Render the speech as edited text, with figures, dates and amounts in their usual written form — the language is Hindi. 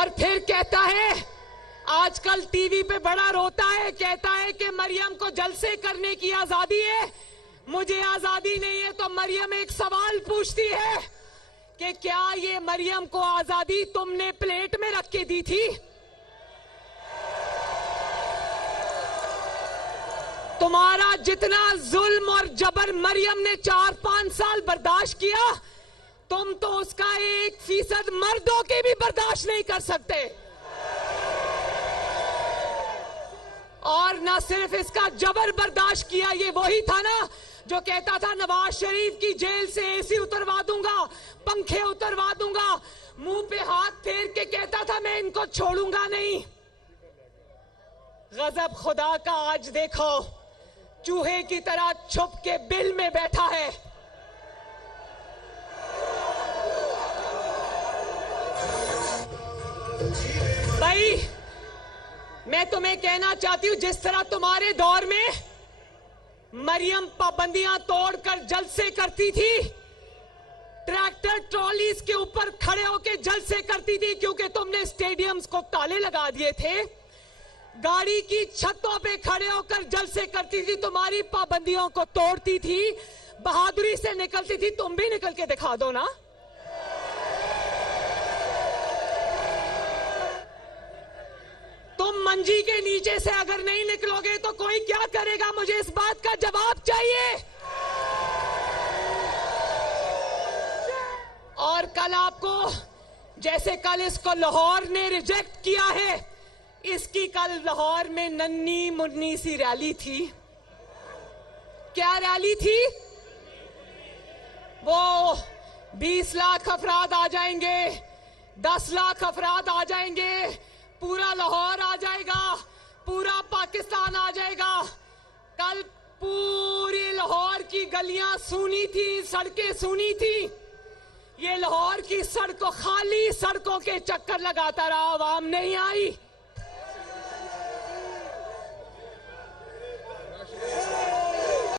और फिर कहता है, आजकल टीवी पे बड़ा रोता है, कहता है कि मरियम को जलसे करने की आजादी है, मुझे आजादी नहीं है। तो मरियम एक सवाल पूछती है कि क्या ये मरियम को आजादी तुमने प्लेट में रख के दी थी? तुम्हारा जितना जुल्म और जबर मरियम ने 4-5 साल बर्दाश्त किया, तुम तो उसका 1% मर्दों के भी बर्दाश्त नहीं कर सकते। और न सिर्फ इसका जबर बर्दाश्त किया, ये वही था ना जो कहता था नवाज शरीफ की जेल से एसी उतरवा दूंगा, पंखे उतरवा दूंगा, मुंह पे हाथ फेर के कहता था मैं इनको छोड़ूंगा नहीं। गजब खुदा का आज देखो, चूहे की तरह छुप के बिल में बैठा है। भाई मैं तुम्हें कहना चाहती हूं, जिस तरह तुम्हारे दौर में मरियम पाबंदियां तोड़कर जलसे करती थी, ट्रैक्टर ट्रॉलीज के ऊपर खड़े होकर जलसे करती थी क्योंकि तुमने स्टेडियम्स को ताले लगा दिए थे, गाड़ी की छतों पे खड़े होकर जलसे करती थी, तुम्हारी पाबंदियों को तोड़ती थी, बहादुरी से निकलती थी। तुम भी निकल के दिखा दो ना। तुम मंजी के नीचे से अगर नहीं निकलोगे तो कोई क्या करेगा? मुझे इस बात का जवाब चाहिए। और कल आपको, जैसे कल इसको लाहौर ने रिजेक्ट किया है, इसकी कल लाहौर में नन्ही मुन्नी सी रैली थी। क्या रैली थी? वो 20 लाख अफराद आ जाएंगे, 10 लाख अफराद आ जाएंगे, पूरा लाहौर आ जाएगा, पूरा पाकिस्तान आ जाएगा। कल पूरी लाहौर की गलियां सूनी थी, सड़कें सूनी थी। ये लाहौर की सड़कों, खाली सड़कों के चक्कर लगाता रहा, आवाम नहीं आई।